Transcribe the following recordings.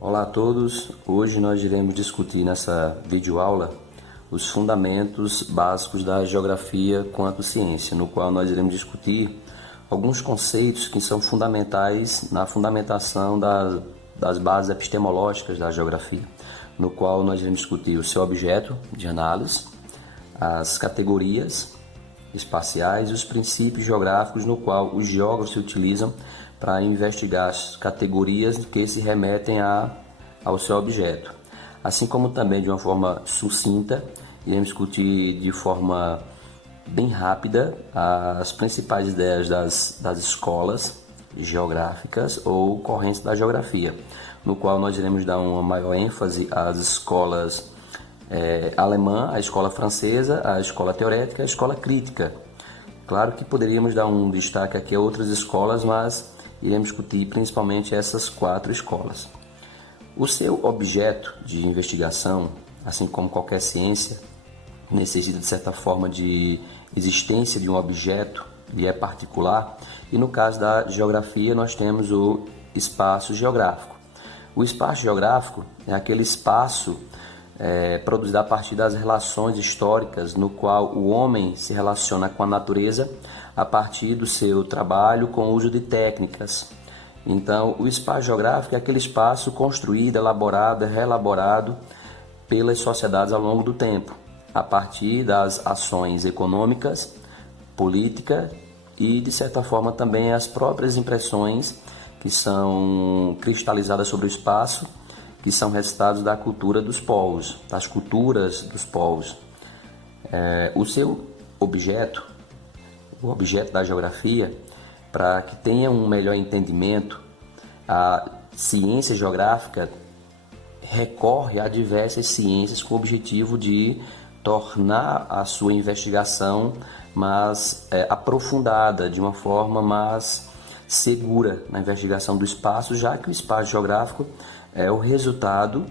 Olá a todos, hoje nós iremos discutir nessa videoaula os fundamentos básicos da geografia quanto ciência, no qual nós iremos discutir alguns conceitos que são fundamentais na fundamentação das bases epistemológicas da geografia, no qual nós iremos discutir o seu objeto de análise, as categorias espaciais e os princípios geográficos no qual os geógrafos se utilizam para investigar as categorias que se remetem ao seu objeto. Assim como também de uma forma sucinta, iremos discutir de forma bem rápida as principais ideias das escolas geográficas ou correntes da geografia, no qual nós iremos dar uma maior ênfase às escolas alemã, a escola francesa, a escola teorética e a escola crítica. Claro que poderíamos dar um destaque aqui a outras escolas, mas iremos discutir principalmente essas 4 escolas. O seu objeto de investigação, assim como qualquer ciência, necessita de certa forma de existência de um objeto e é particular, e no caso da geografia nós temos o espaço geográfico. O espaço geográfico é aquele espaço produzido a partir das relações históricas no qual o homem se relaciona com a natureza a partir do seu trabalho com o uso de técnicas. Então, o espaço geográfico é aquele espaço construído, elaborado, reelaborado pelas sociedades ao longo do tempo, a partir das ações econômicas, políticas e, de certa forma, também as próprias impressões que são cristalizadas sobre o espaço, que são resultados da cultura dos povos, das culturas dos povos. O seu objeto, o objeto da geografia, para que tenha um melhor entendimento, a ciência geográfica recorre a diversas ciências com o objetivo de tornar a sua investigação mais aprofundada, de uma forma mais segura na investigação do espaço, já que o espaço geográfico é o resultado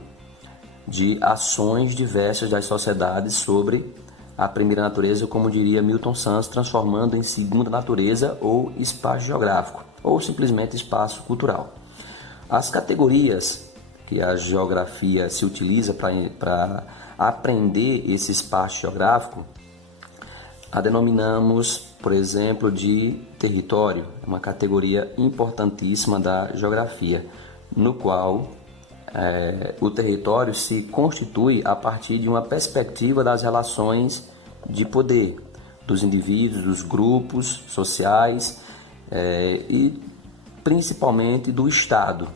de ações diversas das sociedades sobre a primeira natureza, como diria Milton Santos, transformando em segunda natureza ou espaço geográfico, ou simplesmente espaço cultural. As categorias que a geografia se utiliza para aprender esse espaço geográfico, a denominamos, por exemplo, de território, uma categoria importantíssima da geografia, no qual o território se constitui a partir de uma perspectiva das relações de poder dos indivíduos, dos grupos sociais e principalmente do Estado,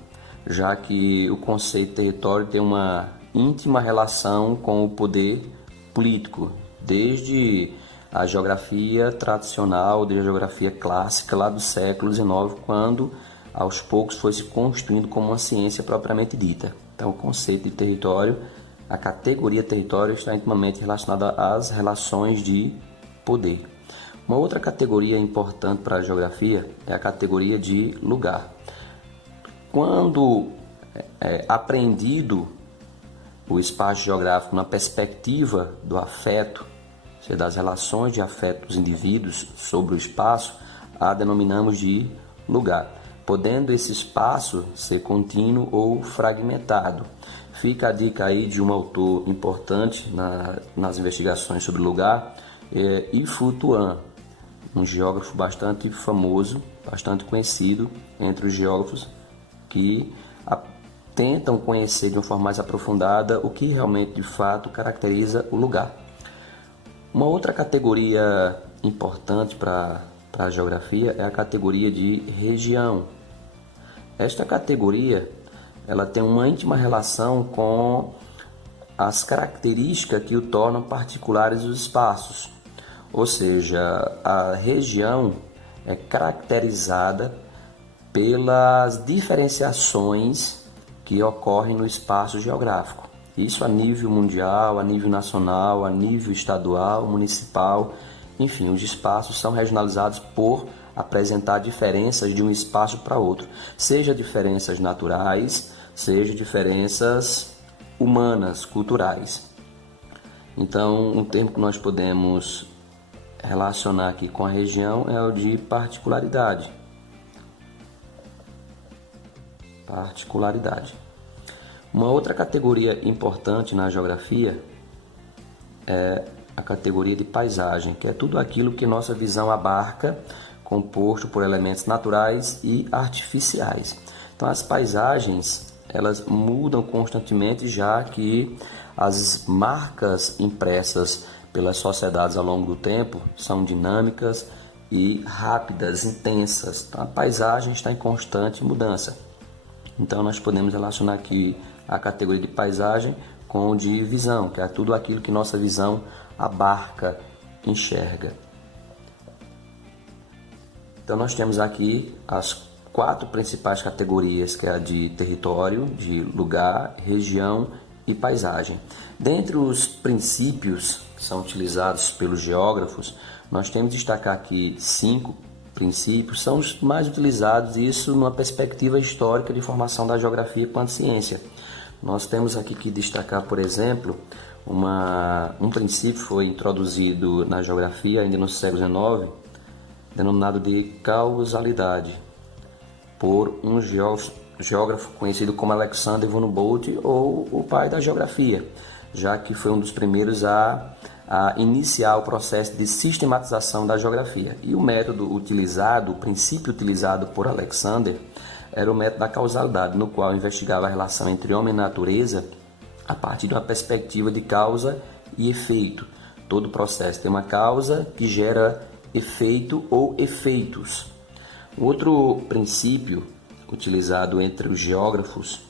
já que o conceito de território tem uma íntima relação com o poder político, desde a geografia tradicional, desde a geografia clássica lá do século XIX, quando aos poucos foi se constituindo como uma ciência propriamente dita. Então, o conceito de território, a categoria território está intimamente relacionada às relações de poder. Uma outra categoria importante para a geografia é a categoria de lugar. Quando apreendido o espaço geográfico na perspectiva do afeto, ou seja, das relações de afeto dos indivíduos sobre o espaço, a denominamos de lugar, podendo esse espaço ser contínuo ou fragmentado. Fica a dica aí de um autor importante nas investigações sobre lugar, Yi-Fu Tuan, um geógrafo bastante famoso, bastante conhecido entre os geógrafos que tentam conhecer de uma forma mais aprofundada o que realmente de fato caracteriza o lugar. Uma outra categoria importante para a geografia é a categoria de região. Esta categoria ela tem uma íntima relação com as características que o tornam particulares os espaços, ou seja, a região é caracterizada pelas diferenciações que ocorrem no espaço geográfico. Isso a nível mundial, a nível nacional, a nível estadual, municipal, enfim, os espaços são regionalizados por apresentar diferenças de um espaço para outro, seja diferenças naturais, seja diferenças humanas, culturais. Então, um termo que nós podemos relacionar aqui com a região é o de particularidade. Uma outra categoria importante na geografia é a categoria de paisagem, que é tudo aquilo que nossa visão abarca, composto por elementos naturais e artificiais. Então, as paisagens, elas mudam constantemente, já que as marcas impressas pelas sociedades ao longo do tempo são dinâmicas e rápidas, intensas. Então, a paisagem está em constante mudança. Então, nós podemos relacionar aqui a categoria de paisagem com de visão, que é tudo aquilo que nossa visão abarca, enxerga. Então, nós temos aqui as 4 principais categorias, que é a de território, de lugar, região e paisagem. Dentre os princípios que são utilizados pelos geógrafos, nós temos de destacar aqui 5 princípios, são os mais utilizados, isso numa perspectiva histórica de formação da geografia quanto ciência. Nós temos aqui que destacar, por exemplo, um princípio foi introduzido na geografia ainda no século XIX, denominado de causalidade, por um geógrafo conhecido como Alexander von Humboldt, ou o pai da geografia, já que foi um dos primeiros a iniciar o processo de sistematização da geografia. E o método utilizado, o princípio utilizado por Alexander, era o método da causalidade, no qual investigava a relação entre homem e natureza a partir de uma perspectiva de causa e efeito. Todo processo tem uma causa que gera efeito ou efeitos. Outro princípio utilizado entre os geógrafos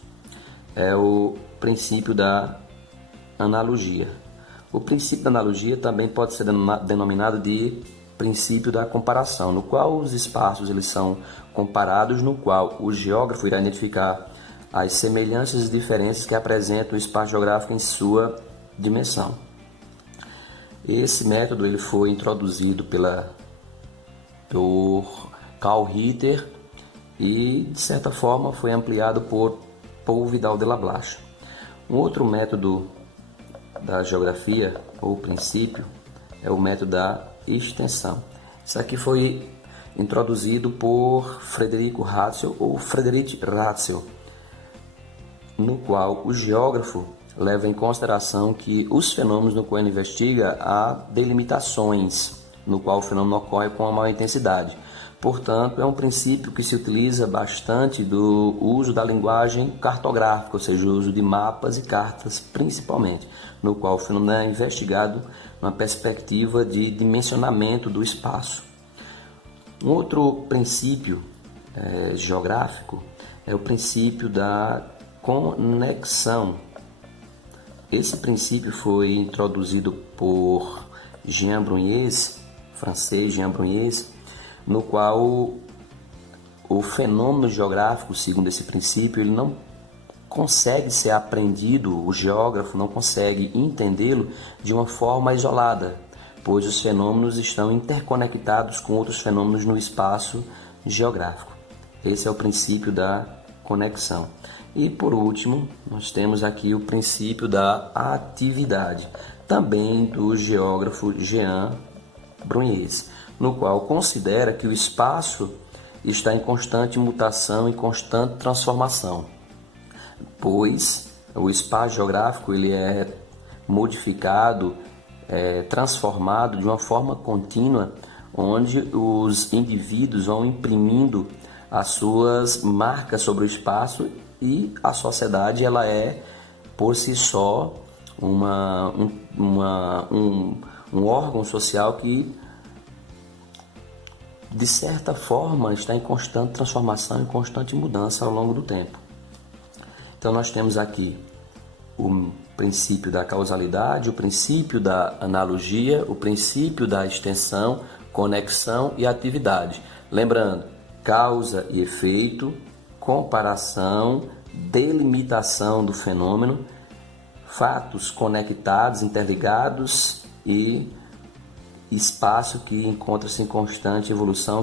é o princípio da analogia. O princípio da analogia também pode ser denominado de princípio da comparação, no qual os espaços eles são comparados, no qual o geógrafo irá identificar as semelhanças e diferenças que apresentam o espaço geográfico em sua dimensão. Esse método ele foi introduzido por Carl Ritter e, de certa forma, foi ampliado por Paul Vidal de Lablache. Um outro método da geografia, ou princípio, é o método da extensão. Isso aqui foi introduzido por Friedrich Ratzel, no qual o geógrafo leva em consideração que os fenômenos no qual ele investiga há delimitações, no qual o fenômeno ocorre com uma maior intensidade. Portanto, é um princípio que se utiliza bastante do uso da linguagem cartográfica, ou seja, o uso de mapas e cartas principalmente, no qual o fenômeno é investigado numa perspectiva de dimensionamento do espaço. Um outro princípio geográfico é o princípio da conexão. Esse princípio foi introduzido por Jean Bruniès, francês Jean Bruniès, no qual o fenômeno geográfico, segundo esse princípio, ele não consegue ser aprendido, o geógrafo não consegue entendê-lo de uma forma isolada, pois os fenômenos estão interconectados com outros fenômenos no espaço geográfico. Esse é o princípio da conexão. E por último, nós temos aqui o princípio da atividade, também do geógrafo Jean Bruniès, no qual considera que o espaço está em constante mutação e constante transformação, pois o espaço geográfico ele é modificado, transformado de uma forma contínua, onde os indivíduos vão imprimindo as suas marcas sobre o espaço, e a sociedade ela é por si só um órgão social que de certa forma está em constante transformação, em constante mudança ao longo do tempo. Então nós temos aqui o princípio da causalidade, o princípio da analogia, o princípio da extensão, conexão e atividade. Lembrando, causa e efeito, comparação, delimitação do fenômeno, fatos conectados, interligados e espaço que encontra-se em constante evolução.